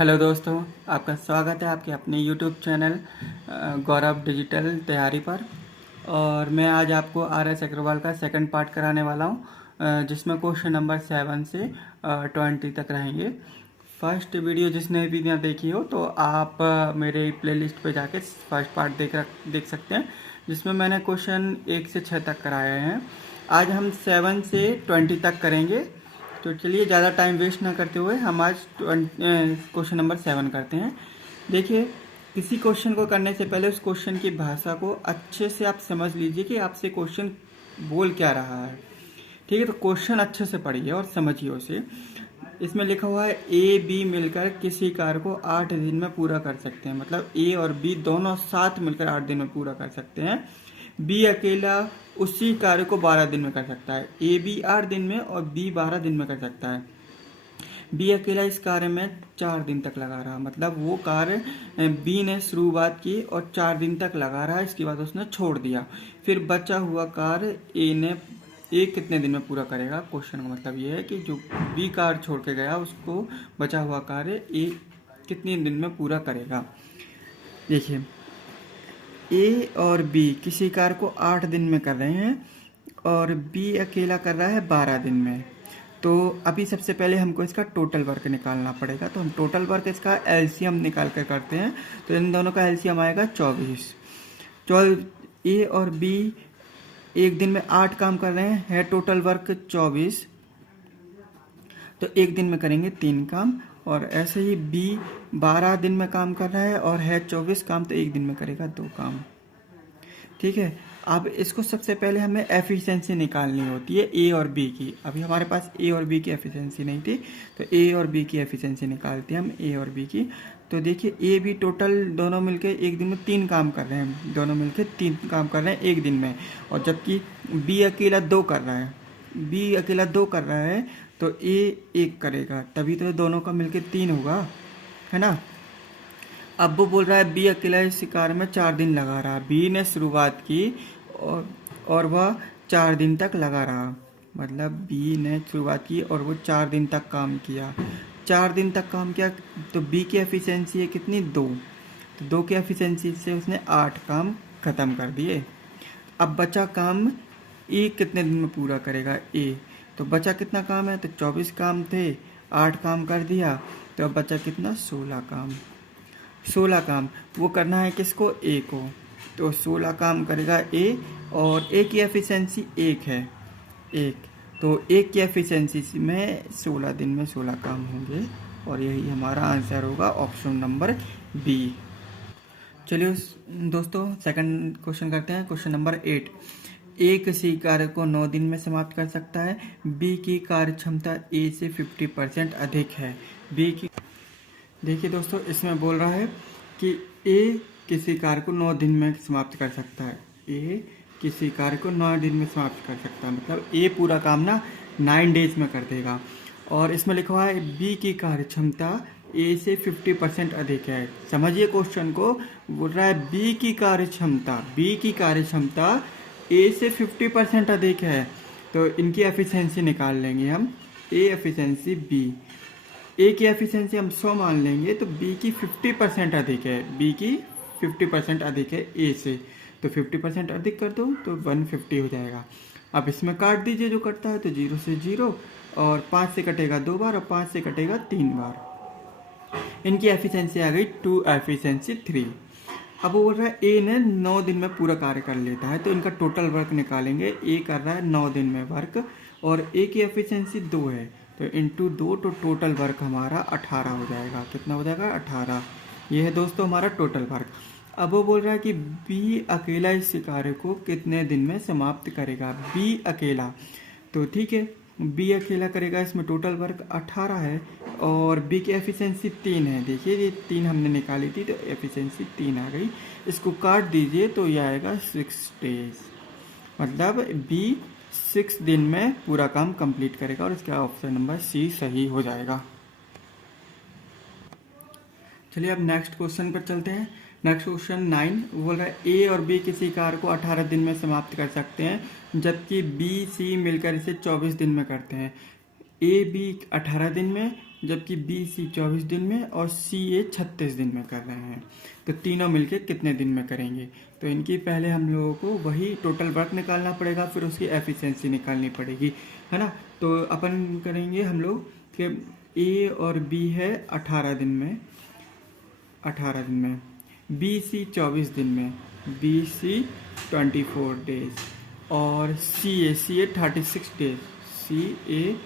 Hello दोस्तों, आपका स्वागत है आपके अपने यूट्यूब चैनल गौरव डिजिटल तैयारी पर। और मैं आज आपको RS अग्रवाल का सेकंड पार्ट कराने वाला हूं, जिसमें क्वेश्चन नंबर 7 से 20 तक रहेंगे। फर्स्ट वीडियो जिसने भी ना देखी हो तो आप मेरे प्लेलिस्ट पे जाके फर्स्ट पार्ट देख सकते हैं, जिसमें मैंने क्वेश्चन 1 से 6 तक कराए हैं। आज हम 7 से 20 तक करेंगे। तो चलिए ज़्यादा टाइम वेस्ट ना करते हुए हम आज क्वेश्चन नंबर 7 करते हैं। देखिए, किसी क्वेश्चन को करने से पहले उस क्वेश्चन की भाषा को अच्छे से आप समझ लीजिए कि आपसे क्वेश्चन बोल क्या रहा है। ठीक है, तो क्वेश्चन अच्छे से पढ़िए और समझिए उसे। इसमें लिखा हुआ है ए बी मिलकर किसी कार्य को 8 दिन में पूरा कर सकते हैं। मतलब ए और बी दोनों साथ मिलकर 8 दिन में पूरा कर सकते हैं। बी अकेला उसी कार्य को 12 दिन में कर सकता है। ए बी 8 दिन में और बी 12 दिन में कर सकता है। बी अकेला इस कार्य में 4 दिन तक लगा रहा। मतलब वो कार्य बी ने शुरुआत की और 4 दिन तक लगा रहा, इसके बाद उसने छोड़ दिया। फिर बचा हुआ कार्य ए कितने दिन में पूरा करेगा। क्वेश्चन का मतलब ये है कि जो बी कार्य छोड़ के गया उसको बचा हुआ कार्य ए कितने दिन में पूरा करेगा। देखिए, ए और बी किसी कार्य को 8 दिन में कर रहे हैं और बी अकेला कर रहा है 12 दिन में। तो अभी सबसे पहले हमको इसका टोटल वर्क निकालना पड़ेगा। तो हम टोटल वर्क इसका एलसीएम निकाल कर करते हैं। तो इन दोनों का एलसीएम आएगा 24। ए और बी एक दिन में 8 काम कर रहे हैं, है टोटल वर्क 24। तो एक दिन में करेंगे 3 काम। और ऐसे ही बी 12 दिन में काम कर रहा है और है 24 काम, तो एक दिन में करेगा 2 काम। ठीक है, अब इसको सबसे पहले हमें एफिशिएंसी निकालनी होती है ए और बी की। अभी हमारे पास ए और बी की एफिशिएंसी नहीं थी, तो ए और बी की एफिशिएंसी निकालते हैं हम ए और बी की। तो देखिए, ए बी टोटल दोनों मिलके एक दिन में 3 काम कर रहे हैं। दोनों मिलके 3 काम कर रहे हैं एक दिन में। और जबकि बी अकेला 2 कर रहा है। बी अकेला 2 कर रहा है तो ए 1 करेगा, तभी तो दोनों का मिलके 3 होगा, है ना। अब वो बोल रहा है बी अकेला इस कार्य में 4 दिन लगा रहा। बी ने शुरुआत की और वह 4 दिन तक लगा रहा। मतलब बी ने शुरुआत की और वो 4 दिन तक काम किया। 4 दिन तक काम किया तो बी की एफिशिएंसी है कितनी, 2। तो 2 की एफिशिएंसी से उसने 8 काम खत्म कर दिए। अब बचा काम ए कितने दिन में पूरा करेगा ए। तो बचा कितना काम है, तो 24 काम थे, 8 काम कर दिया, तो अब बचा कितना, 16 काम। 16 काम वो करना है किसको, ए को। तो 16 काम करेगा ए और ए की एफिशिएंसी 1 है, 1। तो एक की एफिशिएंसी में 16 दिन में 16 काम होंगे और यही हमारा आंसर होगा, ऑप्शन नंबर बी। चलिए दोस्तों, सेकंड क्वेश्चन करते हैं। Question number 8। ए किसी कार्य को 9 दिन में समाप्त कर सकता है। बी की कार्य क्षमता ए से 50% अधिक है। बी की, देखिए दोस्तों, इसमें बोल रहा है कि ए किसी कार्य को 9 दिन में समाप्त कर सकता है। ए किसी कार्य को 9 दिन में समाप्त कर सकता है, मतलब ए पूरा काम ना 9 डेज में कर देगा। और इसमें लिखा हुआ है बी की कार्य क्षमता ए से 50% अधिक है। समझिए क्वेश्चन को, बोल रहा है बी की कार्य क्षमता ए से 50% अधिक है। तो इनकी एफिशिएंसी निकाल लेंगे हम। ए एफिशिएंसी बी, ए की एफिशिएंसी हम 100 मान लेंगे, तो बी की 50% अधिक है। बी की 50% अधिक है ए से, तो 50% अधिक कर दो तो 150 हो जाएगा। अब इसमें काट दीजिए, जो कटता है तो 0 से 0, और 5 से कटेगा 2 बार और 5 से कटेगा 3 बार। इनकी एफिशिएंसी आ गई 2 एफिशिएंसी 3। अब वो बोल रहा है ए ने 9 दिन में पूरा कार्य कर लेता है, तो इनका टोटल वर्क निकालेंगे। ए कर रहा है 9 दिन में वर्क और ए की एफिशिएंसी 2 है, तो इंटू 2, तो टोटल वर्क हमारा 18 हो जाएगा। कितना हो जाएगा, 18। ये है दोस्तों हमारा टोटल वर्क। अब वो बोल रहा है कि बी अकेला इस कार्य को कितने दिन में समाप्त करेगा। बी अकेला, तो ठीक है, बी अकेला करेगा। इसमें टोटल वर्क 18 है और बी की एफिशिएंसी 3 है। देखिए, ये 3 हमने निकाली थी तो एफिशिएंसी 3 आ गई। इसको काट दीजिए तो ये आएगा 6 डेज। मतलब बी 6 दिन में पूरा काम कंप्लीट करेगा और इसका ऑप्शन नंबर सी सही हो जाएगा। चलिए अब नेक्स्ट क्वेश्चन पर चलते हैं। नेक्स्ट क्वेश्चन 9 बोल रहा है ए और बी किसी कार्य को 18 दिन में समाप्त कर सकते हैं, जबकि बी सी मिलकर इसे 24 दिन में करते हैं। ए बी 18 दिन में जबकि बी सी 24 दिन में और सी ए 36 दिन में कर रहे हैं। तो तीनों मिलके कितने दिन में करेंगे? तो इनकी पहले हम लोगों को वही टोटल वर्क निकालना पड़ेगा, फिर उसकी एफिशिएंसी निकालनी पड़ेगी, है ना। तो अपन करेंगे हम लोग कि ए और बी है 18 दिन में, 18 दिन में, बी सी 24 दिन में, बी सी 24 डेज, और सी ए 36 डेज, सी ए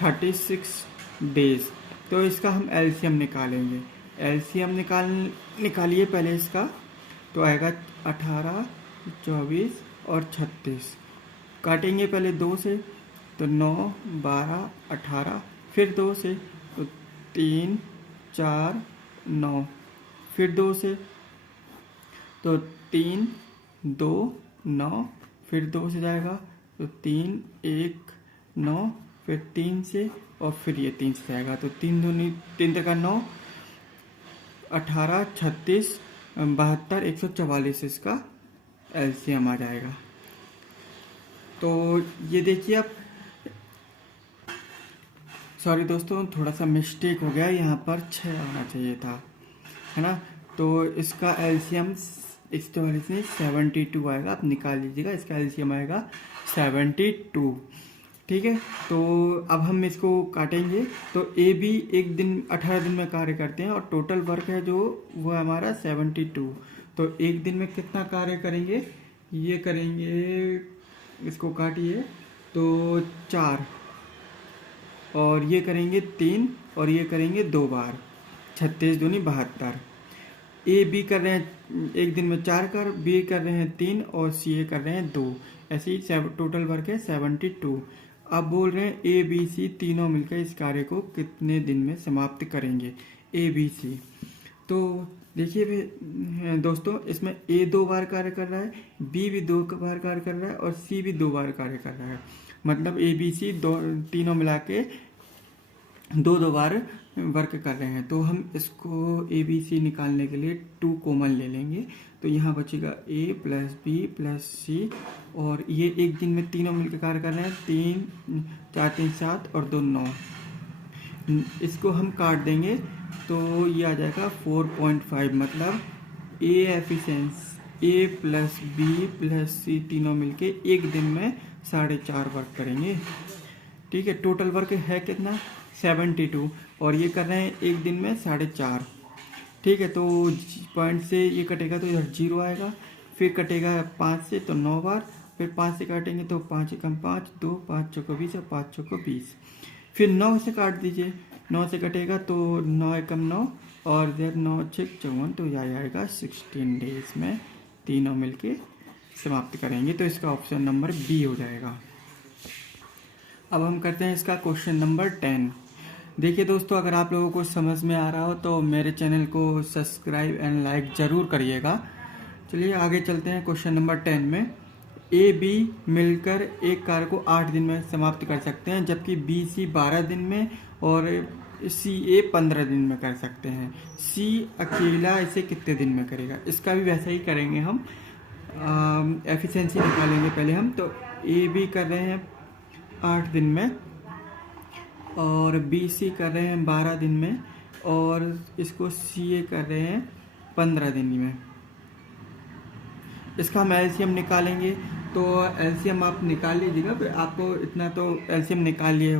36 डेज। तो इसका हम एलसीएम निकालेंगे। एलसीएम निकालिए पहले इसका। तो आएगा 18, 24 और 36। काटेंगे पहले 2 से, तो 9, 12, 18, फिर 2 से तो 3, 4, 9, फिर 2 से तो 3, 2, 9, फिर 2 से जाएगा तो 3, 1, 9, फिर 3 से और फिर ये 3 से जाएगा। तो 3 दूनी 3 का 9, 18, 36, 72, 144 इसका एलसीएम आ जाएगा। तो ये देखिए आप, सॉरी दोस्तों, थोड़ा सा मिस्टेक हो गया, यहाँ पर 6 आना चाहिए था, है ना। तो इसका एलसीएम इस तरह से 72 आएगा। आप निकाल लीजिएगा, इसका एलसीएम आएगा 72। ठीक है। तो अब हम इसको काटेंगे। तो ए बी एक दिन 18 दिन में कार्य करते हैं और टोटल वर्क है जो वो हमारा 72। तो एक दिन में कितना कार्य करेंगे? ये करेंगे, इसको काटिए तो 4, और ये करेंगे 3, और ये करेंगे 2 बार, 36 दूनी 72। ए बी कर रहे हैं एक दिन में 4 कर, बी कर रहे हैं 3 और सी ए कर रहे हैं 2। ऐसे ही टोटल वर्क है 72। अब बोल रहे हैं ए बी सी तीनों मिलकर इस कार्य को कितने दिन में समाप्त करेंगे? A B C. तो देखिए दोस्तों, इसमें ए 2 बार कार्य कर रहा है, बी भी 2 बार कार्य कर रहा है और सी भी 2 बार कार्य कर रहा है। मतलब ए बी सी तीनों मिला के 2 बार वर्क कर रहे हैं। तो हम इसको ए बी सी निकालने के लिए 2 कॉमन ले लेंगे। तो यहाँ बचेगा ए प्लस बी प्लस सी, और ये एक दिन में तीनों मिलकर कार्य कर रहे हैं। 3, 4, 3, 7 और 2, 9। इसको हम काट देंगे तो ये आ जाएगा 4.5। मतलब ए एफिशिएंसी, ए प्लस बी प्लस सी तीनों मिलके एक दिन में 4.5 वर्क करेंगे। ठीक है। टोटल वर्क है कितना? 72, और ये कर रहे हैं एक दिन में 4.5। ठीक है। तो पॉइंट से ये कटेगा तो इधर 0 आएगा, फिर कटेगा 5 से तो 9 बार, फिर 5 से काटेंगे तो 5 एकम 5, 2, 5 चौको 20 और 5 चौको 20। फिर 9 से काट दीजिए, 9 से कटेगा तो 9 एकम 9 और 9 6 54, तो यह आएगा 16 डेज में तीनों मिलके समाप्त करेंगे। तो इसका ऑप्शन नंबर बी हो जाएगा। अब हम करते हैं इसका क्वेश्चन नंबर 10। देखिए दोस्तों, अगर आप लोगों को समझ में आ रहा हो तो मेरे चैनल को सब्सक्राइब एंड लाइक ज़रूर करिएगा। चलिए आगे चलते हैं क्वेश्चन नंबर 10 में। ए बी मिलकर एक कार्य को 8 दिन में समाप्त कर सकते हैं, जबकि बी सी 12 दिन में और सी ए 15 दिन में कर सकते हैं। सी अकेला इसे कितने दिन में करेगा? इसका भी वैसा ही करेंगे हम। एफिशिएंसी निकालेंगे पहले हम। तो ए बी कर रहे हैं 8 दिन में और बी सी कर रहे हैं 12 दिन में, और इसको सी ए कर रहे हैं 15 दिन में। इसका हम एलसीएम निकालेंगे। तो एलसीएम आप निकाल लीजिएगा, फिर आपको इतना तो एलसीएम निकाल लिए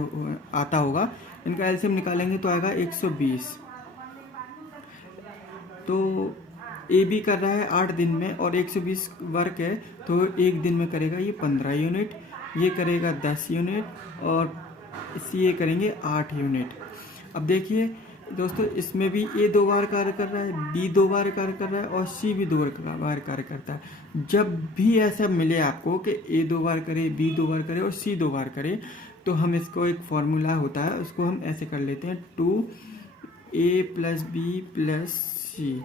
आता होगा। इनका एलसीएम निकालेंगे तो आएगा 120। तो ए बी कर रहा है 8 दिन में और 120 वर्क है, तो एक दिन में करेगा ये 15 यूनिट, ये करेगा 10 यूनिट और सी ए करेंगे 8 यूनिट। अब देखिए दोस्तों, इसमें भी ए 2 बार कार्य कर रहा है, बी 2 बार कार्य कर रहा है और सी भी 2 बार कार्य करता है। जब भी ऐसा मिले आपको कि ए 2 बार करे, बी 2 बार करे और सी 2 बार करे, तो हम इसको एक फॉर्मूला होता है, उसको हम ऐसे कर लेते हैं 2a प्लस बी प्लस सी।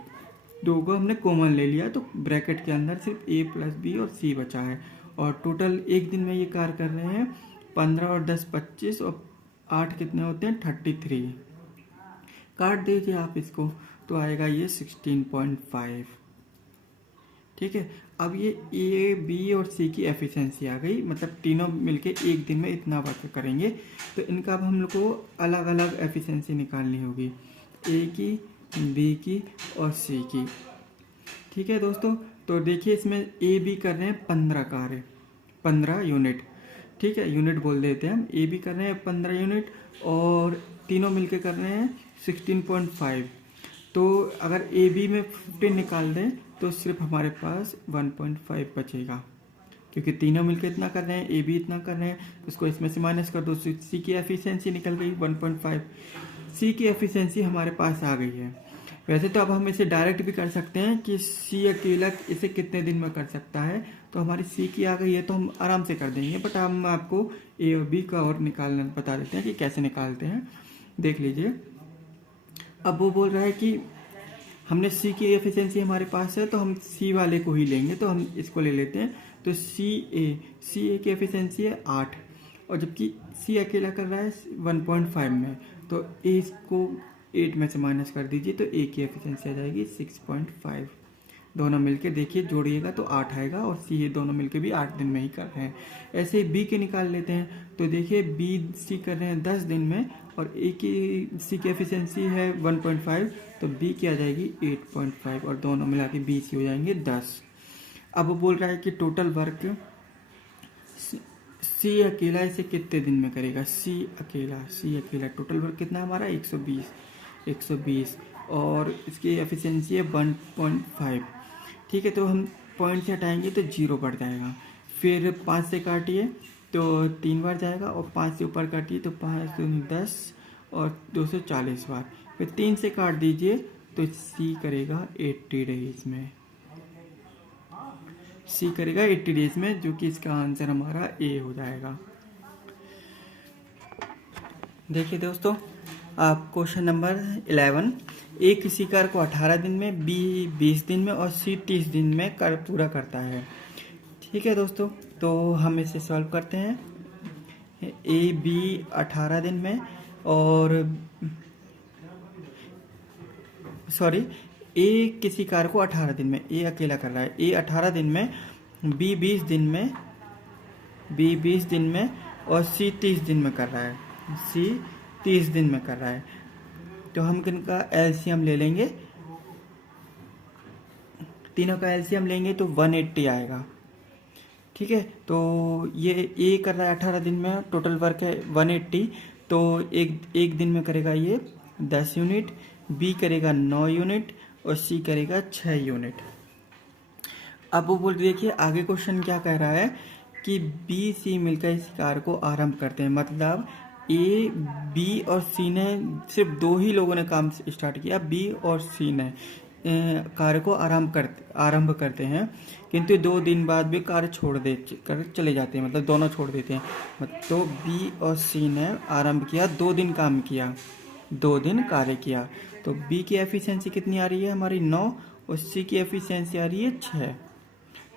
2 को हमने कॉमन ले लिया, तो ब्रैकेट के अंदर सिर्फ a प्लस बी और c बचा है। और टोटल एक दिन में ये कार्य कर रहे हैं 15 और 10 25 और 8 कितने होते हैं 33। काट दीजिए आप इसको, तो आएगा ये 16.5। ठीक है। अब ये ए, बी और सी की एफिशिएंसी आ गई, मतलब तीनों मिलके एक दिन में इतना वर्क करेंगे। तो इनका अब हम लोग को अलग अलग एफिशिएंसी निकालनी होगी, ए की, बी की और सी की। ठीक है दोस्तों, तो देखिए इसमें ए बी कर रहे हैं 15 कार्य, 15 यूनिट। ठीक है, यूनिट बोल देते हैं हम। ए बी कर रहे हैं 15 यूनिट और तीनों मिलके कर रहे हैं 16.5। तो अगर ए बी में 15 निकाल दें तो सिर्फ हमारे पास 1.5 बचेगा, क्योंकि तीनों मिलकर इतना कर रहे हैं, ए बी इतना कर रहे हैं। उसको इसमें से माइनस कर दो, सी की एफिशिएंसी निकल गई 1.5। सी की एफिशिएंसी हमारे पास आ गई है। वैसे तो अब हम इसे डायरेक्ट भी कर सकते हैं कि सी अकेला इसे कितने दिन में कर सकता है। तो हमारी सी की आ गई है तो हम आराम से कर देंगे, बट हम आपको ए और बी का और निकालना बता देते हैं कि कैसे निकालते हैं। देख लीजिए, अब वो बोल रहा है कि हमने सी की एफिशिएंसी हमारे पास है तो हम सी वाले को ही लेंगे, तो हम इसको ले लेते हैं। तो सी ए की एफिशिएंसी है 8, और जबकि सी अकेला कर रहा है 1.5 में, तो ए को 8 में से माइनस कर दीजिए तो ए की एफिशिएंसी आ जाएगी 6.5। दोनों मिलके देखिए जोड़िएगा तो 8 आएगा, और सी ए दोनों मिलके भी 8 दिन में ही कर रहे हैं। ऐसे ही बी के निकाल लेते हैं, तो देखिए बी सी कर रहे हैं 10 दिन में, और ए की सी की एफिशिएंसी है 1.5, तो बी की आ जाएगी 8.5, और दोनों मिला के बी सी हो जाएंगे 10। अब वो बोल रहा है कि टोटल वर्क सी अकेला इसे कितने दिन में करेगा। सी अकेला टोटल वर्क कितना हमारा 120, और इसकी एफिशिएंसी है 1.5। ठीक है, तो हम पॉइंट से हटाएंगे तो 0 बढ़ जाएगा। फिर 5 से काटिए तो 3 बार जाएगा, और 5 से ऊपर काटिए तो 5 दूनी 10 और 240 बार। फिर 3 से काट दीजिए तो सी करेगा 80 डेज में। सी करेगा 80 डेज में, जो कि इसका आंसर हमारा ए हो जाएगा। देखिए दोस्तों, आप क्वेश्चन नंबर 11, ए किसी कार्य को 18 दिन में, बी 20 दिन में और सी 30 दिन में पूरा करता है। ठीक है दोस्तों, तो हम इसे सॉल्व करते हैं। ए बी 18 दिन में, और ए किसी कार्य को 18 दिन में, ए अकेला कर रहा है, ए 18 दिन में, बी 20 दिन में, और सी 30 दिन में कर रहा है, सी 30 दिन में कर रहा है। तो हम किनका एलसीएम ले लेंगे, तीनों का एलसीएम लेंगे तो 180 आएगा। ठीक है, तो ये ए कर रहा है 18 दिन में, टोटल वर्क है 180, तो एक दिन में करेगा ये 10 यूनिट, बी करेगा 9 यूनिट और सी करेगा 6 यूनिट। अब वो बोल देखिए आगे क्वेश्चन क्या कह रहा है कि बी सी मिलकर इस कार्य को आरंभ करते हैं। मतलब ए बी और सी ने, सिर्फ 2 ही लोगों ने काम स्टार्ट किया, बी और सी ने कार्य को आरंभ करते हैं, किंतु 2 दिन बाद भी कार्य छोड़ कर चले जाते हैं, मतलब दोनों छोड़ देते हैं। तो बी और सी ने आरंभ किया, 2 दिन काम किया, 2 दिन कार्य किया, तो बी की एफिशिएंसी कितनी आ रही है हमारी 9, और सी की एफिशिएंसी आ रही है 6।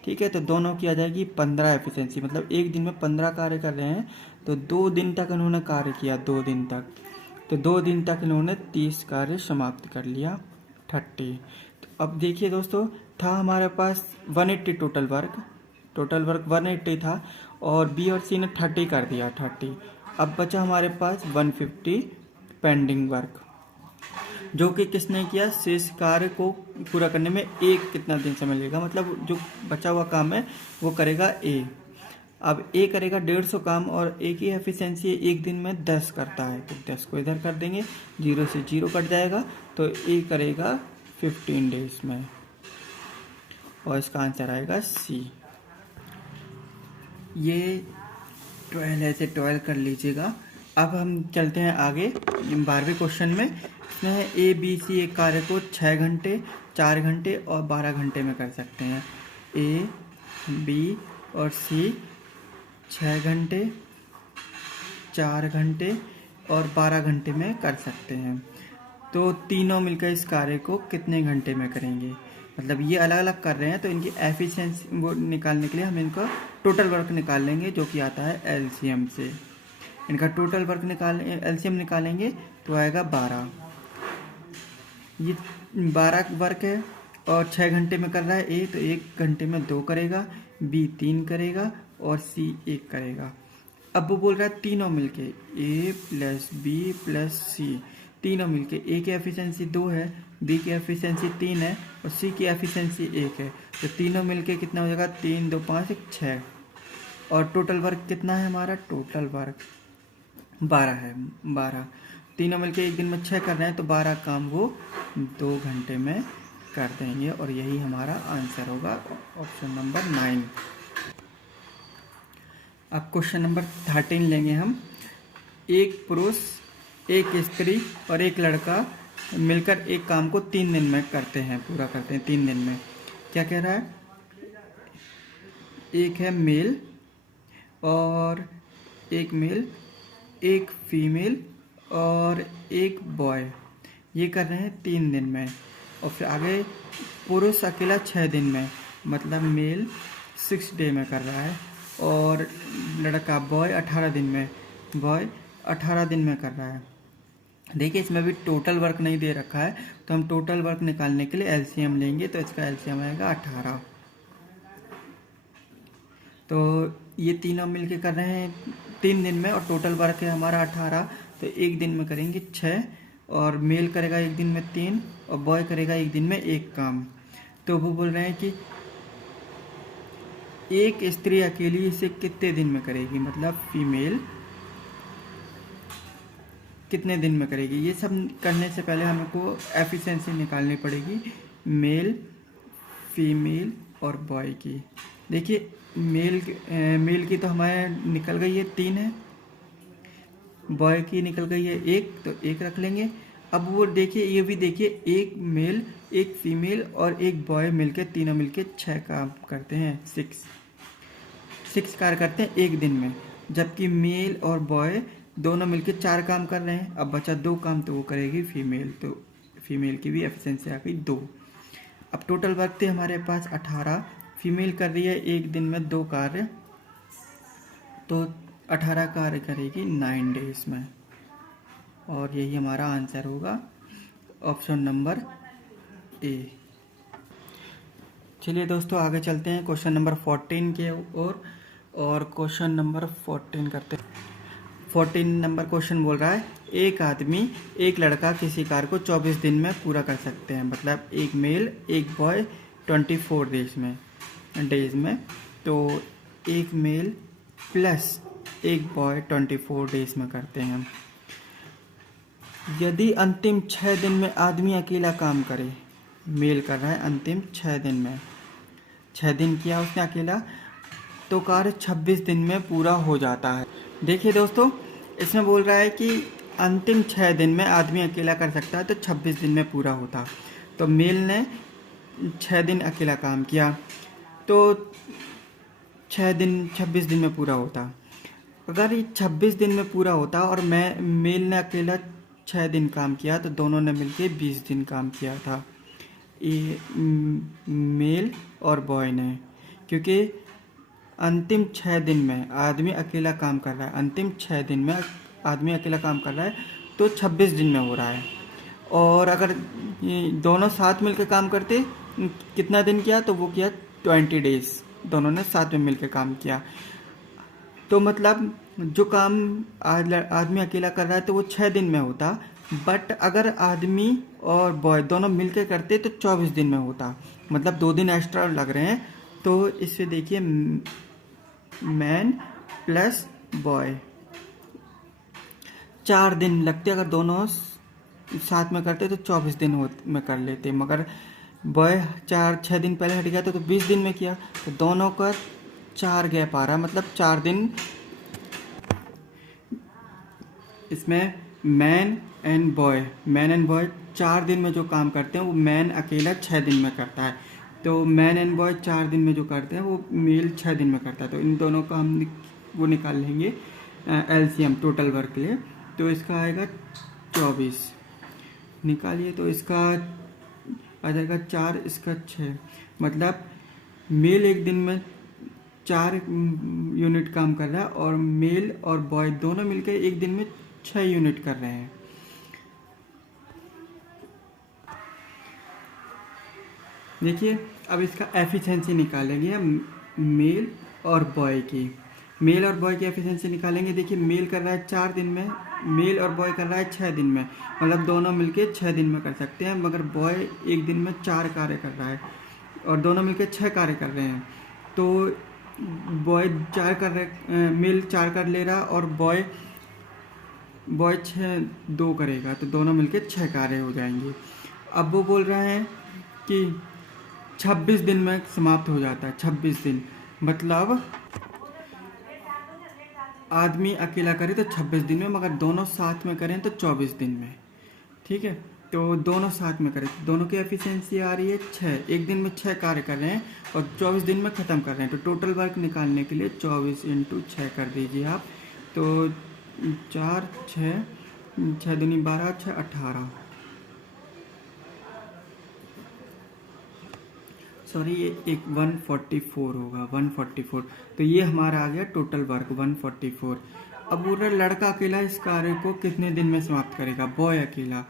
ठीक है, तो दोनों की आ जाएगी 15 एफिशिएंसी, मतलब एक दिन में 15 कार्य कर रहे हैं, तो 2 दिन तक इन्होंने कार्य किया, 2 दिन तक, तो 2 दिन तक इन्होंने 30 कार्य समाप्त कर लिया, 30। तो अब देखिए दोस्तों, था हमारे पास 180 टोटल वर्क 180 था, और बी और सी ने 30 कर दिया, 30। अब बचा हमारे पास 150 पेंडिंग वर्क, जो कि किसने किया, शेष कार्य को पूरा करने में कितना दिन समय लगेगा, मतलब जो बचा हुआ काम है वो करेगा ए। अब ए करेगा 150 काम, और ए की एफिशिएंसी एक दिन में 10 करता है, तो 10 को इधर कर देंगे, 0 से 0 कट जाएगा, तो ए करेगा 15 डेज में, और इसका आंसर आएगा सी। ये 12 ऐसे 12 कर लीजिएगा। अब हम चलते हैं आगे 12वें क्वेश्चन में। इसमें है ए बी सी एक कार्य को 6 घंटे, 4 घंटे और 12 घंटे में कर सकते हैं। ए बी और सी 6 घंटे, 4 घंटे और 12 घंटे में कर सकते हैं। तो तीनों मिलकर इस कार्य को कितने घंटे में करेंगे, मतलब ये अलग अलग कर रहे हैं, तो इनकी एफिशिएंसी वो निकालने के लिए हम इनका टोटल वर्क निकाल लेंगे, जो कि आता है एलसीएम से। इनका टोटल वर्क एलसीएम निकालेंगे तो आएगा 12। ये 12 वर्क है, और 6 घंटे में कर रहा है ए, तो 1 घंटे में 2 करेगा, बी 3 करेगा और सी 1 करेगा। अब वो बोल रहा है तीनों मिलके ए प्लस बी प्लस सी, तीनों मिलके ए की एफिशिएंसी 2 है, बी की एफिशिएंसी 3 है और सी की एफिशिएंसी 1 है। तो तीनों मिलके कितना हो जाएगा, 3 2 5 6। और टोटल वर्क कितना है हमारा, टोटल वर्क 12 है, 12। तीनों मिलके एक दिन में 6 कर रहे हैं, तो 12 काम वो 2 घंटे में कर देंगे और यही हमारा आंसर होगा, ऑप्शन नंबर 9। अब क्वेश्चन नंबर 13 लेंगे हम। एक पुरुष, एक स्त्री और एक लड़का मिलकर एक काम को 3 दिन में करते हैं, पूरा करते हैं 3 दिन में। क्या कह रहा है, एक है मेल और एक मेल, एक फीमेल और एक बॉय, ये कर रहे हैं 3 दिन में। और फिर आगे पुरुष अकेला 6 दिन में, मतलब मेल 6 डे में कर रहा है, और लड़का बॉय 18 दिन में, बॉय 18 दिन में कर रहा है। देखिए इसमें भी टोटल वर्क नहीं दे रखा है, तो हम टोटल वर्क निकालने के लिए एलसीएम लेंगे, तो इसका एलसीएम आएगा 18। तो ये तीनों मिलके कर रहे हैं 3 दिन में और टोटल वर्क है हमारा 18, तो एक दिन में करेंगे 6, और मेल करेगा एक दिन में 3 और बॉय करेगा एक दिन में 1 काम। तो वो बोल रहे हैं कि एक स्त्री अकेली इसे कितने दिन में करेगी, मतलब फीमेल कितने दिन में करेगी। ये सब करने से पहले हमको एफिशिएंसी निकालनी पड़ेगी मेल, फीमेल और बॉय की। देखिए मेल की तो हमारे निकल गई है 3 है, बॉय की निकल गई है 1, तो 1 रख लेंगे। अब वो देखिए, ये भी देखिए, एक मेल, एक फीमेल और एक बॉय मिलके, तीनों मिलके 6 काम करते हैं, 6 कार्य करते हैं एक दिन में, जबकि मेल और बॉय दोनों मिलके 4 काम कर रहे हैं। अब बचा 2 काम, तो वो करेगी फीमेल, तो फीमेल की भी एफिशिएंसी आ गई 2। अब टोटल वर्क थे हमारे पास 18, फीमेल कर रही है एक दिन में 2 कार्य, तो 18 कार्य करेगी 9 डेज में, और यही हमारा आंसर होगा, ऑप्शन नंबर ए। चलिए दोस्तों आगे चलते हैं क्वेश्चन नंबर 14 के ओर, और क्वेश्चन नंबर 14 करते हैं। 14 नंबर क्वेश्चन बोल रहा है, एक आदमी एक लड़का किसी कार्य को 24 दिन में पूरा कर सकते हैं, मतलब एक मेल एक बॉय 24 डेज में, तो एक मेल प्लस एक बॉय 24 डेज में करते हैं। यदि अंतिम 6 दिन में आदमी अकेला काम करे, मेल कर रहा है अंतिम 6 दिन में, 6 दिन किया उसने अकेला, तो कार्य 26 दिन में पूरा हो जाता है। देखिए दोस्तों, इसमें बोल रहा है कि अंतिम 6 दिन में आदमी अकेला कर सकता है, तो 26 दिन में पूरा होता। तो मेल ने 6 दिन अकेला काम किया, तो 26 दिन में पूरा होता। अगर ये 26 दिन में पूरा होता और मेल ने अकेला 6 दिन काम किया, तो दोनों ने मिलके 20 दिन काम किया था, ये मेल और बॉय ने, क्योंकि अंतिम 6 दिन में आदमी अकेला काम कर रहा है, अंतिम 6 दिन में आदमी अकेला काम कर रहा है, तो 26 दिन में हो रहा है। और अगर दोनों साथ मिलकर काम करते, कितना दिन किया, तो वो किया 20 डेज, दोनों ने साथ में मिलकर काम किया। तो मतलब जो काम आदमी अकेला कर रहा है, तो वो 6 दिन में होता, बट अगर आदमी और बॉय दोनों मिलकर करते तो 24 दिन में होता, मतलब 2 दिन एक्स्ट्रा लग रहे हैं। तो इससे देखिए मैन प्लस बॉय 4 दिन लगते, अगर दोनों साथ में करते तो 24 दिन में कर लेते, मगर बॉय 6 दिन पहले हट गया तो 20 दिन में किया, तो दोनों का 4 गैप आ रहा है, मतलब 4 दिन। इसमें मैन एंड बॉय 4 दिन में जो काम करते हैं, वो मैन अकेला 6 दिन में करता है, तो मैन एंड बॉय 4 दिन में जो करते हैं, वो मेल 6 दिन में करता है। तो इन दोनों का हम वो निकाल लेंगे एलसीएम टोटल वर्क के लिए, तो इसका आएगा 24, निकालिए, तो इसका आ जाएगा 4, इसका 6, मतलब मेल एक दिन में 4 यूनिट काम कर रहा है, और मेल और बॉय दोनों मिलकर एक दिन में 6 यूनिट कर रहे हैं। देखिए अब इसका एफिशिएंसी निकालेंगे हम मेल और बॉय की। मेल और बॉय की एफिशिएंसी निकालेंगे। देखिए मेल कर रहा है 4 दिन में, मेल और बॉय कर रहा है 6 दिन में, मतलब दोनों मिलके 6 दिन में कर सकते हैं, मगर बॉय एक दिन में 4 कार्य कर रहा है और दोनों मिलके 6 कार्य कर रहे हैं। तो बॉय 4 कर रहे, मेल 4 कर ले रहा और बॉय 6 2 करेगा, तो दोनों मिलके 6 कार्य हो जाएंगे। अब वो बोल रहा है कि 26 दिन में समाप्त हो जाता है। 26 दिन मतलब आदमी अकेला करे तो 26 दिन में, मगर दोनों साथ में करें तो 24 दिन में। ठीक है, तो दोनों साथ में करें, दोनों की एफिशिएंसी आ रही है 6। एक दिन में 6 कार्य कर रहे हैं और 24 दिन में ख़त्म कर रहे हैं। तो टोटल वर्क निकालने के लिए 24 × 6 कर दीजिए आप। तो 4 6 6 दूनी 12 6 18, सॉरी ये एक 144 होगा, 144। तो ये हमारा आ गया टोटल वर्क 144। अब बोल रहा है लड़का अकेला इस कार्य को कितने दिन में समाप्त करेगा। बॉय अकेला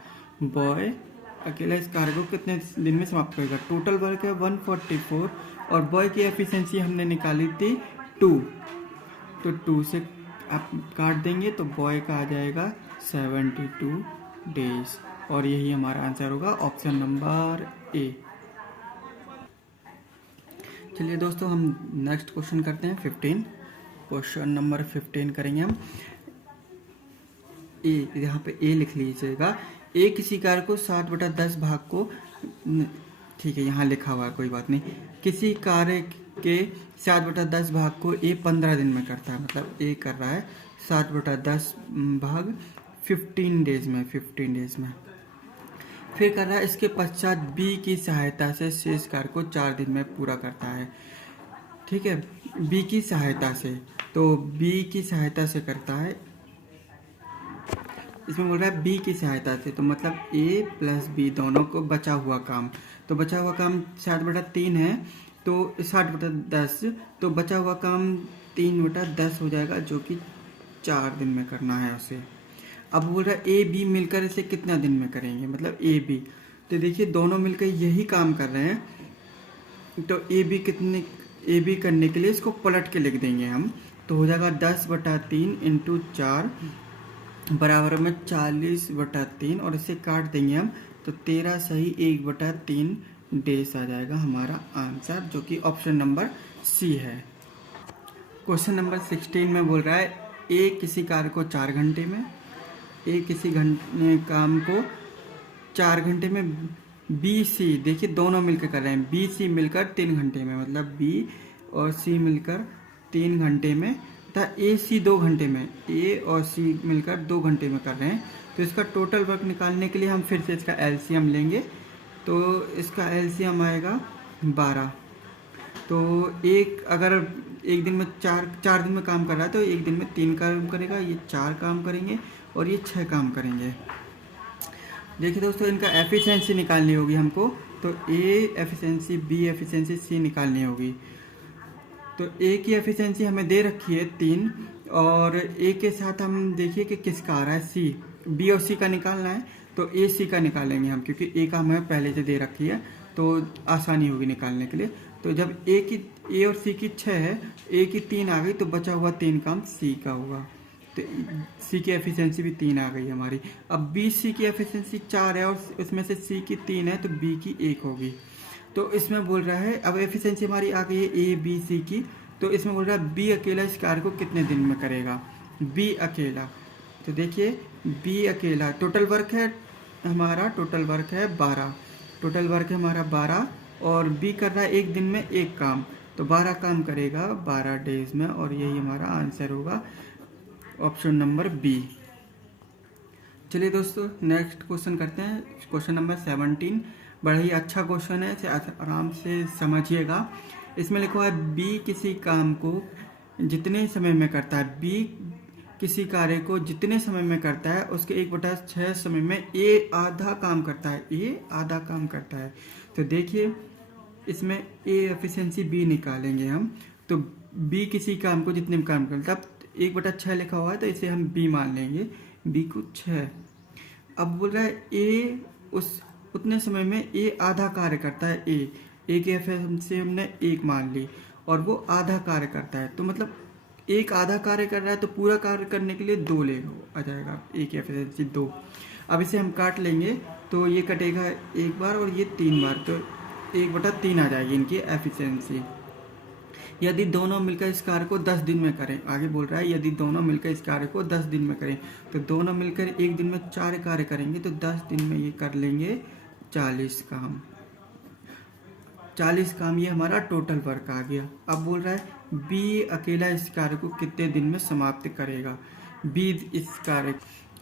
इस कार्य को कितने दिन में समाप्त करेगा। टोटल वर्क है 144 और बॉय की एफिशिएंसी हमने निकाली थी 2, तो 2 से आप काट देंगे तो बॉय का आ जाएगा 72 डेज और यही हमारा आंसर होगा ऑप्शन नंबर ए। चलिए दोस्तों हम नेक्स्ट क्वेश्चन करते हैं 15। क्वेश्चन नंबर 15 करेंगे हम। ए, यहाँ पे ए लिख लीजिएगा। ए किसी कार्य को 7/10 भाग को, ठीक है यहाँ लिखा हुआ है कोई बात नहीं, किसी कार्य के 7/10 भाग को ए 15 दिन में करता है। मतलब ए कर रहा है 7/10 भाग 15 डेज में, 15 डेज में। फिर कर रहा है इसके पश्चात बी की सहायता से शेष कार्य को 4 दिन में पूरा करता है। ठीक है, बी की सहायता से, तो बी की सहायता से करता है। इसमें बोल रहा है बी की सहायता से, तो मतलब ए प्लस बी दोनों को बचा हुआ काम, तो बचा हुआ काम 7/3 है, तो 7/10, तो बचा हुआ काम 3/10 हो जाएगा, जो कि 4 दिन में करना है उसे। अब बोल रहा है ए बी मिलकर इसे कितना दिन में करेंगे, मतलब ए बी। तो देखिए दोनों मिलकर यही काम कर रहे हैं, तो ए बी करने के लिए इसको पलट के लिख देंगे हम। तो हो जाएगा 10/3 × 4 बराबर में 40/3 और इसे काट देंगे हम, तो 13 सही 1/3 डेज आ जाएगा हमारा आंसर, जो कि ऑप्शन नंबर सी है। क्वेश्चन नंबर 16 में बोल रहा है ए किसी कार्य को 4 घंटे में, ए किसी काम को 4 घंटे में, बी सी, देखिए दोनों मिलकर कर रहे हैं, बी सी मिलकर 3 घंटे में, मतलब बी और सी मिलकर 3 घंटे में, तथा ए सी 2 घंटे में, ए और सी मिलकर 2 घंटे में कर रहे हैं। तो इसका टोटल वर्क निकालने के लिए हम फिर से इसका एलसीएम लेंगे, तो इसका एलसीएम आएगा 12। तो अगर एक दिन में 4 दिन में काम कर रहा है तो एक दिन में 3 काम करेगा, ये 4 काम करेंगे और ये 6 काम करेंगे। देखिए दोस्तों इनका एफिशिएंसी निकालनी होगी हमको, तो ए एफिशिएंसी, बी एफिशिएंसी, सी निकालनी होगी। तो ए की एफिशिएंसी हमें दे रखी है 3 और ए के साथ हम देखिए कि किसका आ रहा है, सी। बी और सी का निकालना है तो ए सी का निकालेंगे हम, क्योंकि ए का हमें पहले से दे रखी है तो आसानी होगी निकालने के लिए। तो जब ए और सी की 6 है, ए की 3 आ गई, तो बचा हुआ 3 काम सी का होगा, तो सी की एफिशिएंसी भी 3 आ गई हमारी। अब बी सी की एफिशिएंसी 4 है और उसमें से सी की 3 है, तो बी की 1 होगी। तो इसमें बोल रहा है, अब एफिशिएंसी हमारी आ गई है ए बी सी की, तो इसमें बोल रहा है बी अकेला इस कार्य को कितने दिन में करेगा। बी अकेला, तो देखिए बी अकेला, टोटल वर्क है हमारा, टोटल वर्क है 12, टोटल वर्क है हमारा 12 और बी कर रहा है एक दिन में 1 काम, तो 12 काम करेगा 12 डेज में, और यही हमारा आंसर होगा ऑप्शन नंबर बी। चलिए दोस्तों नेक्स्ट क्वेश्चन करते हैं, क्वेश्चन नंबर 17। बड़ा ही अच्छा क्वेश्चन है, इसे आराम से समझिएगा। इसमें लिखा है बी किसी काम को जितने समय में करता है, बी किसी कार्य को जितने समय में करता है उसके 1/6 समय में ए आधा काम करता है, ए आधा काम करता है। तो देखिए इसमें ए एफिशिएंसी बी निकालेंगे हम, तो बी किसी काम को जितने में काम करता है, 1/6 लिखा हुआ है तो इसे हम बी मान लेंगे, बी को 6। अब बोल रहा है ए उतने समय में ए आधा कार्य करता है, ए ए की एफिशिएंसी हमने 1 मान ली और वो आधा कार्य करता है, तो मतलब एक आधा कार्य कर रहा है तो पूरा कार्य करने के लिए 2 ले लो, आ जाएगा ए की एफिशिएंसी 2। अब इसे हम काट लेंगे तो ये कटेगा 1 बार और ये 3 बार, तो 1/3 आ जाएगी इनकी एफिशिएंसी। यदि दोनों मिलकर इस कार्य को 10 दिन में करें, आगे बोल रहा है यदि दोनों मिलकर इस कार्य को 10 दिन में करें, तो दोनों मिलकर एक दिन में 4 कार्य करेंगे तो 10 दिन में ये कर लेंगे 40 काम। 40 काम ये हमारा टोटल वर्क आ गया। अब बोल रहा है बी अकेला इस कार्य को कितने दिन में समाप्त करेगा, बी इस कार्य।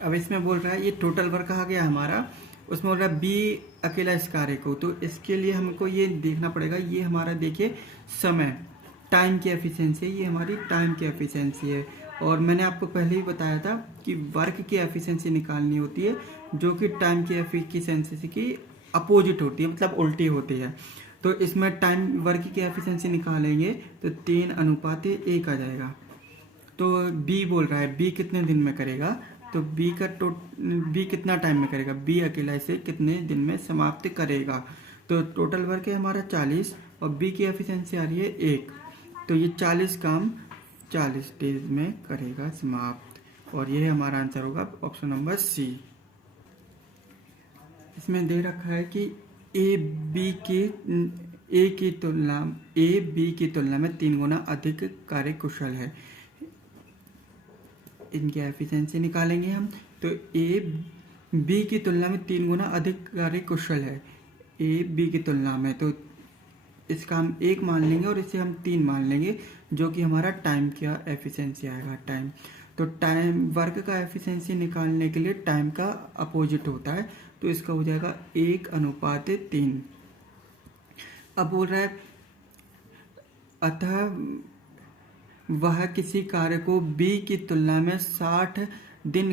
अब इसमें बोल रहा है ये टोटल वर्क आ गया हमारा, उसमें बोल रहा है बी अकेला इस कार्य को, तो इसके लिए हमको ये देखना पड़ेगा, ये हमारा देखिए समय टाइम की एफिशिएंसी है, ये हमारी टाइम की एफिशिएंसी है। और मैंने आपको पहले ही बताया था कि वर्क की एफिशिएंसी निकालनी होती है जो कि टाइम की एफिशिएंसी की अपोजिट होती है, मतलब उल्टी होती है। तो इसमें टाइम वर्क की एफिशिएंसी निकालेंगे तो 3:1 आ जाएगा। तो बी बोल रहा है बी कितने दिन में करेगा, तो बी कितना टाइम में करेगा, बी अकेला इसे कितने दिन में समाप्त करेगा। तो टोटल वर्क है हमारा 40 और बी की एफिशिएंसी आ रही है 1, तो ये 40 काम 40 डेज में करेगा समाप्त, और ये हमारा आंसर होगा ऑप्शन नंबर सी। इसमें दे रखा है कि ए बी की तुलना में 3 गुना अधिक कार्यकुशल है। इनकी एफिशिएंसी निकालेंगे हम, तो ए बी की तुलना में 3 गुना अधिक कार्यकुशल है ए बी की तुलना में, तो इसका हम 1 मान लेंगे और इसे हम 3 मान लेंगे, जो कि हमारा टाइम का एफिशिएंसी आएगा टाइम। तो टाइम वर्क का एफिशिएंसी निकालने के लिए टाइम का अपोजिट होता है, तो इसका हो जाएगा 1:3। अब बोल रहा है अतः वह किसी कार्य को बी की तुलना में 60 दिन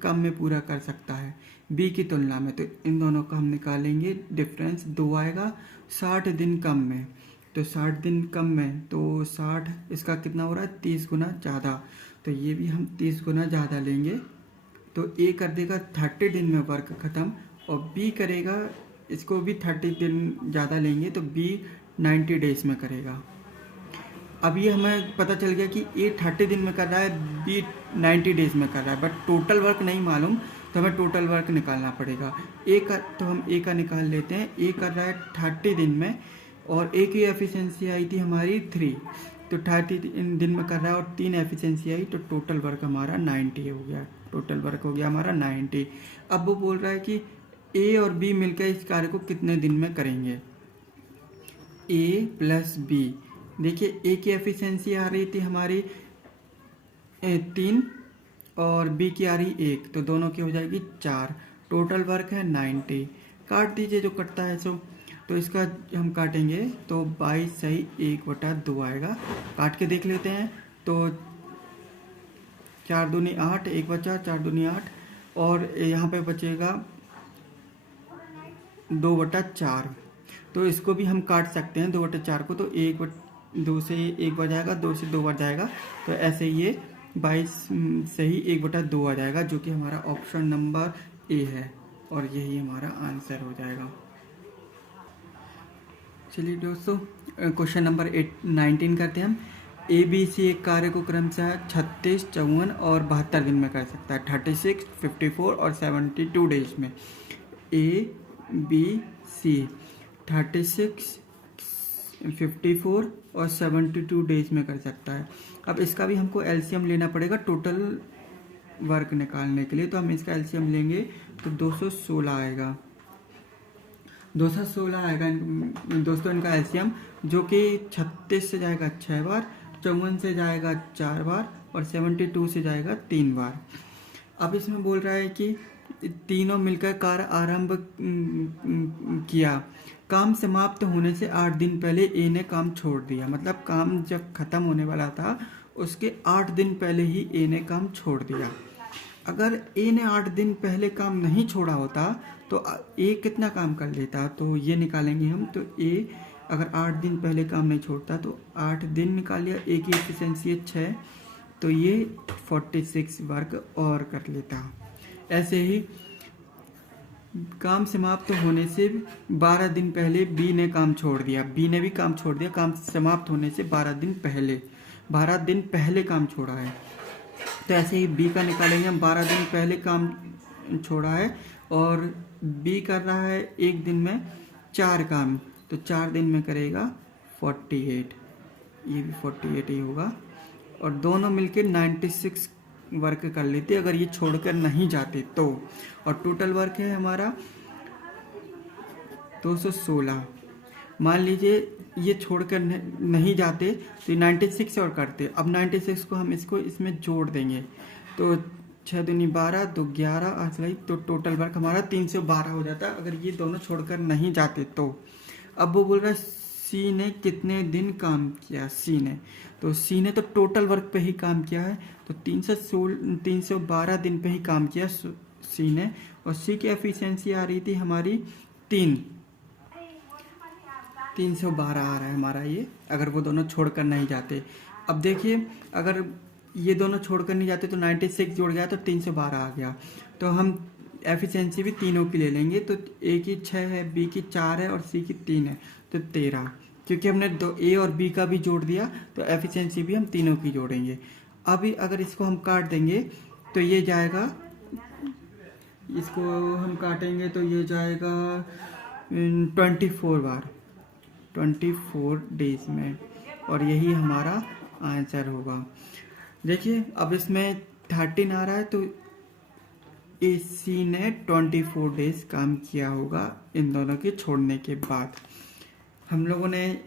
कम में पूरा कर सकता है बी की तुलना में। तो इन दोनों का हम निकालेंगे, डिफरेंस 2 आएगा 60 दिन कम में, तो 60 दिन कम में तो 60 इसका कितना हो रहा है 30 गुना ज़्यादा, तो ये भी हम 30 गुना ज़्यादा लेंगे, तो ए कर देगा 30 दिन में वर्क ख़त्म, और बी करेगा इसको भी 30 दिन ज़्यादा लेंगे तो बी 90 डेज में करेगा। अब ये हमें पता चल गया कि ए 30 दिन में कर रहा है, बी 90 डेज में कर रहा है, बट टोटल वर्क नहीं मालूम, तो हमें टोटल वर्क निकालना पड़ेगा। ए का तो हम ए का निकाल लेते हैं, ए कर रहा है 30 दिन में और ए की एफिशिएंसी आई थी हमारी 3, तो 30 दिन में कर रहा है और 3 एफिशिएंसी आई, तो टोटल वर्क हमारा 90 हो गया, टोटल वर्क हो गया हमारा 90। अब वो बोल रहा है कि ए और बी मिलकर इस कार्य को कितने दिन में करेंगे, ए प्लस बी। देखिए ए की एफिशिएंसी आ रही थी हमारी 3 और बी की आ रही 1, तो दोनों की हो जाएगी 4, टोटल वर्क है 90। काट दीजिए जो कटता है सो, तो इसका हम काटेंगे तो 22 सही 1/2 आएगा। काट के देख लेते हैं, तो 4 दूनी 8, 1 बचा, 4 दूनी 8, और यहाँ पे बचेगा 2/4, तो इसको भी हम काट सकते हैं 2/4 को, तो 2 से 1 बार जाएगा, 2 से 2 बार जाएगा, तो ऐसे ये 22 सही 1/2 आ जाएगा, जो कि हमारा ऑप्शन नंबर ए है, और यही हमारा आंसर हो जाएगा। चलिए दोस्तों, क्वेश्चन नंबर 19 करते हैं हम। ए बी सी एक कार्य को क्रमशः 36, 54 और 72 दिन में कर सकता है, 36, 54 और 72 डेज में। ए बी सी 36, 54 और 72 डेज में कर सकता है। अब इसका भी हमको एलसीएम लेना पड़ेगा टोटल वर्क निकालने के लिए, तो हम इसका एलसीएम लेंगे तो 216 आएगा, 216 आएगा दोस्तों इनका एलसीएम, जो कि 36 से जाएगा 6 बार, 54 से जाएगा 4 बार और 72 से जाएगा 3 बार। अब इसमें बोल रहा है कि तीनों मिलकर कार्य आरंभ किया, काम समाप्त होने से 8 दिन पहले ए ने काम छोड़ दिया, मतलब काम जब खत्म होने वाला था उसके 8 दिन पहले ही ए ने काम छोड़ दिया। अगर ए ने 8 दिन पहले काम नहीं छोड़ा होता तो ए कितना काम कर लेता, तो ये निकालेंगे हम। तो ए अगर 8 दिन पहले काम नहीं छोड़ता तो 8 दिन निकाल लिया, ए की एफिशिएंसी है 6, तो ये 46 वर्क और कर लेता। ऐसे ही काम समाप्त होने से 12 दिन पहले बी ने काम छोड़ दिया, बी ने भी काम छोड़ दिया, काम समाप्त होने से 12 दिन पहले काम छोड़ा है। तो ऐसे ही बी का निकालेंगे हम, 12 दिन पहले काम छोड़ा है और बी कर रहा है एक दिन में 4 काम, तो 4 दिन में करेगा 48, ये भी 48 ही होगा। और दोनों मिलके 96 वर्क कर लेते अगर ये छोड़कर नहीं जाते तो। और टोटल वर्क है हमारा 216। मान लीजिए ये छोड़कर नहीं जाते तो 96 और करते। अब 96 को हम इसमें जोड़ देंगे तो 6 दूनी 12, 2 11, 8 लाई, तो टोटल वर्क हमारा 312 हो जाता है अगर ये दोनों छोड़कर नहीं जाते तो। अब वो बोल रहा है सी ने कितने दिन काम किया, सी ने तो टोटल वर्क पे ही काम किया है, तो 312 दिन पे ही काम किया सी ने। और सी की एफिशिएंसी आ रही थी हमारी 312 आ रहा है हमारा ये, अगर वो दोनों छोड़कर नहीं जाते। अब देखिए अगर ये दोनों छोड़कर नहीं जाते तो 96 जोड़ गया तो 312 आ गया। तो हम एफिशिएंसी भी तीनों की ले लेंगे, तो ए की 6 है, बी की 4 है और सी की 3 है, तो 13। क्योंकि हमने ए और बी का भी जोड़ दिया तो एफिशिएंसी भी हम तीनों की जोड़ेंगे। अभी अगर इसको हम काट देंगे तो ये जाएगा, इसको हम काटेंगे तो ये जाएगा 24 बार, 24 डेज में, और यही हमारा आंसर होगा। देखिए अब इसमें 13 आ रहा है तो ए सी ने 24 डेज काम किया होगा इन दोनों के छोड़ने के बाद। हम लोगों ने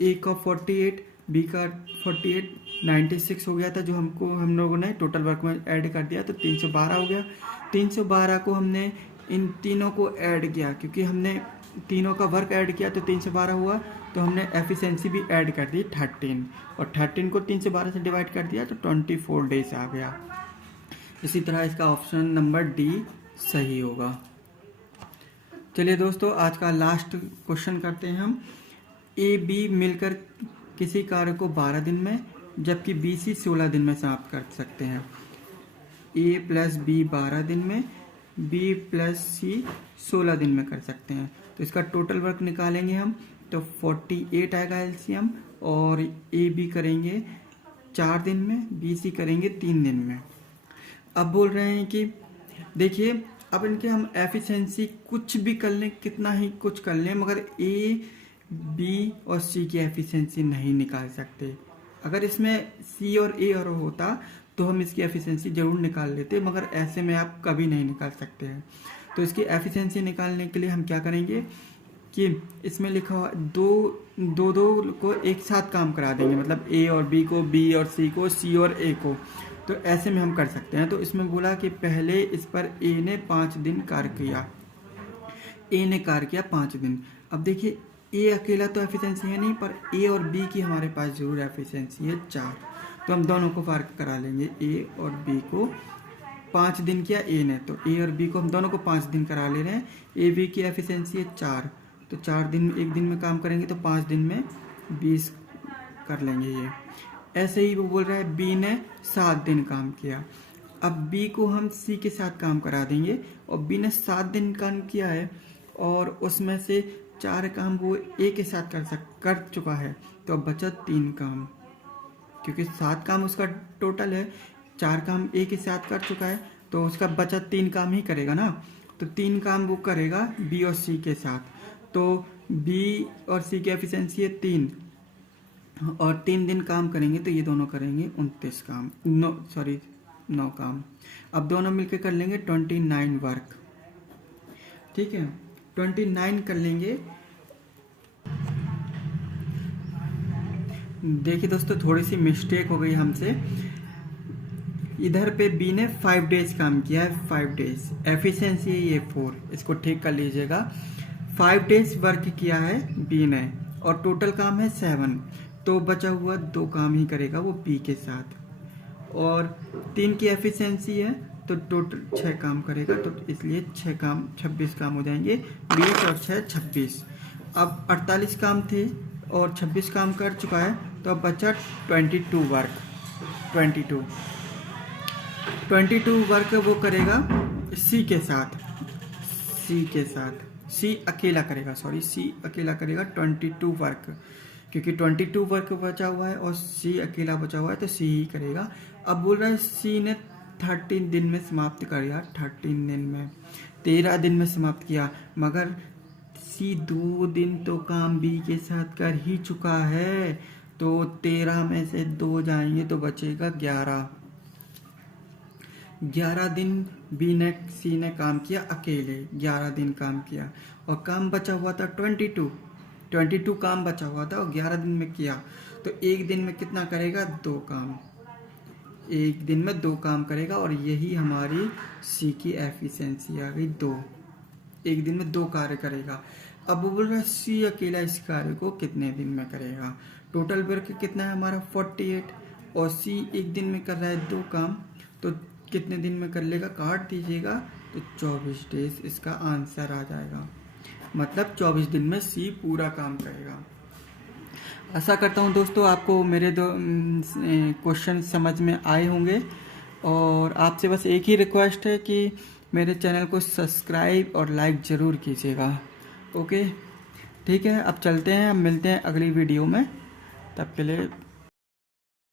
ए का 48, बी का 48, 96 हो गया था जो हम लोगों ने टोटल वर्क में ऐड कर दिया तो 312 हो गया। 312 को हमने इन तीनों को ऐड किया, क्योंकि हमने तीनों का वर्क ऐड किया तो 312 हुआ, तो हमने एफिशिएंसी भी ऐड कर दी 13, और 13 को 312 से डिवाइड कर दिया तो 24 डेज आ गया। इसी तरह इसका ऑप्शन नंबर डी सही होगा। चलिए दोस्तों आज का लास्ट क्वेश्चन करते हैं हम। ए बी मिलकर किसी कार्य को 12 दिन में जबकि बी सी 16 दिन में समाप्त कर सकते हैं। ए प्लस बी 12 दिन में, बी प्लस सी 16 दिन में कर सकते हैं। तो इसका टोटल वर्क निकालेंगे हम तो 48 आएगा एलसीएम, और ए बी करेंगे 4 दिन में, बी सी करेंगे 3 दिन में। अब बोल रहे हैं कि देखिए अब इनके हम एफिशिएंसी कुछ भी कर लें, कितना ही कुछ कर लें, मगर ए बी और सी की एफिशिएंसी नहीं निकाल सकते। अगर इसमें सी और ए और होता तो हम इसकी एफिशिएंसी जरूर निकाल लेते, मगर ऐसे में आप कभी नहीं निकाल सकते हैं। तो इसकी एफिशिएंसी निकालने के लिए हम क्या करेंगे कि इसमें लिखा हुआ दो को एक साथ काम करा देंगे, मतलब ए और बी को, बी और सी को, सी और ए को। तो ऐसे में हम कर सकते हैं। तो इसमें बोला कि पहले इस पर ए ने 5 दिन कार्य किया, ए ने कार्य किया 5 दिन। अब देखिए ए अकेला तो एफिशिएंसी है नहीं, पर ए और बी की हमारे पास जरूर एफिशिएंसी है 4। तो हम दोनों को फर्क करा लेंगे, ए और बी को 5 दिन किया ए ने, तो ए और बी को हम दोनों को 5 दिन करा ले रहे हैं। ए बी की एफिशिएंसी है 4, तो 4 दिन एक दिन में काम करेंगे तो 5 दिन में 20 कर लेंगे ये। ऐसे ही वो बोल रहा है बी ने 7 दिन काम किया। अब बी को हम सी के साथ काम करा देंगे, और बी ने 7 दिन काम किया है और उसमें से 4 काम वो ए के साथ कर चुका है, तो अब बचा 3 काम, क्योंकि 7 काम उसका टोटल है, 4 काम ए के साथ कर चुका है, तो उसका बचा 3 काम ही करेगा ना। तो 3 काम वो करेगा बी और सी के साथ, तो बी और सी की एफिशिएंसी है 3, और 3 दिन काम करेंगे तो ये दोनों करेंगे 29 काम, 9 काम। अब दोनों मिलकर कर लेंगे 29 वर्क, ठीक है, 29 कर लेंगे। देखिए दोस्तों थोड़ी सी मिस्टेक हो गई हमसे, इधर पे बी ने 5 डेज काम किया है, 5 डेज, एफिशिएंसी है ये 4, इसको ठीक कर लीजिएगा। 5 डेज वर्क किया है बी ने और टोटल काम है 7, तो बचा हुआ 2 काम ही करेगा वो बी के साथ, और 3 की एफिशिएंसी है तो टोटल 6 काम करेगा, तो इसलिए 6 काम 26 काम हो जाएंगे, 20 और 6 26। अब 48 काम थे और 26 काम कर चुका है, तो अब बचा 22 वर्क, 22 वर्क वो करेगा सी के साथ, सी के साथ, सी अकेला करेगा, सॉरी सी अकेला करेगा 22 वर्क, क्योंकि 22 वर्क बचा हुआ है और सी अकेला बचा हुआ है तो सी ही करेगा। अब बोल रहा है सी ने 13 दिन में समाप्त कर दिया, 13 दिन में, 13 दिन में समाप्त किया, मगर सी 2 दिन तो काम बी के साथ कर ही चुका है, तो 13 में से 2 जाएंगे तो बचेगा 11। 11 दिन बी ने सी ने काम किया अकेले, 11 दिन काम किया और काम बचा हुआ था 22 काम बचा हुआ था और 11 दिन में किया, तो एक दिन में कितना करेगा? 2 काम, एक दिन में 2 काम करेगा और यही हमारी सी की एफिशिएंसी आ गई 2, एक दिन में 2 कार्य करेगा। अब वो बोल रहा है सी अकेला इस कार्य को कितने दिन में करेगा। टोटल वर्क कितना है हमारा 48 और सी एक दिन में कर रहा है 2 काम, तो कितने दिन में कर लेगा? काट दीजिएगा तो 24 डेज इसका आंसर आ जाएगा, मतलब 24 दिन में सी पूरा काम करेगा। आशा करता हूँ दोस्तों आपको मेरे दो क्वेश्चन समझ में आए होंगे और आपसे बस एक ही रिक्वेस्ट है कि मेरे चैनल को सब्सक्राइब और लाइक ज़रूर कीजिएगा। ओके ठीक है, अब चलते हैं, अब मिलते हैं अगली वीडियो में, तब के लिए